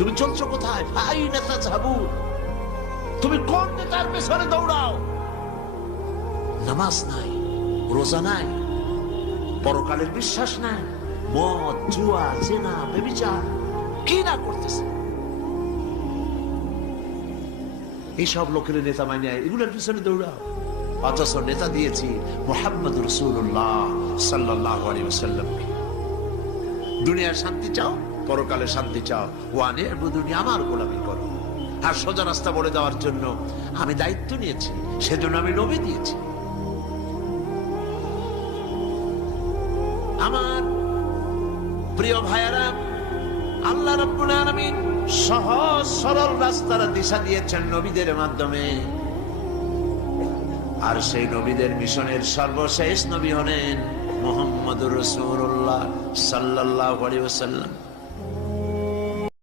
তুমি চলছো কোথায়? ভাই নেতা যাবো, তুমি কোন নেতার পেছনে দৌড়াও? নামাজ নাই, রোজা নাই, পরকালের বিশ্বাস নাই, মদ, জুয়া, জেনা, ব্যভিচার কি না করতেছে। এইসব লোকের নেতা মানে এগুলোর পিছনে দৌড়াও। অথচ নেতা দিয়েছি মুহাম্মদ রাসূলুল্লাহ সাল্লাল্লাহু আলাইহি ওয়াসাল্লামকে। দুনিয়ার শান্তি চাও, পরকালে শান্তি চাও, ওয়ানে দুনিয়া আমার গোলামি করো। আর সোজা রাস্তা বলে দেওয়ার জন্য আমি দায়িত্ব নিয়েছি, সেজন্য আমি নবী দিয়েছি। আমার প্রিয় ভাইয়েরা, আল্লাহ রাব্বুল আলামিন সহজ সরল রাস্তার দিশা দিয়েছেন নবীদের মাধ্যমে। আর সেই নবীদের মিশনের সর্বশেষ নবী হলেন মুহাম্মদুর রাসূলুল্লাহ সাল্লাল্লাহু আলাইহি ওয়াসাল্লাম।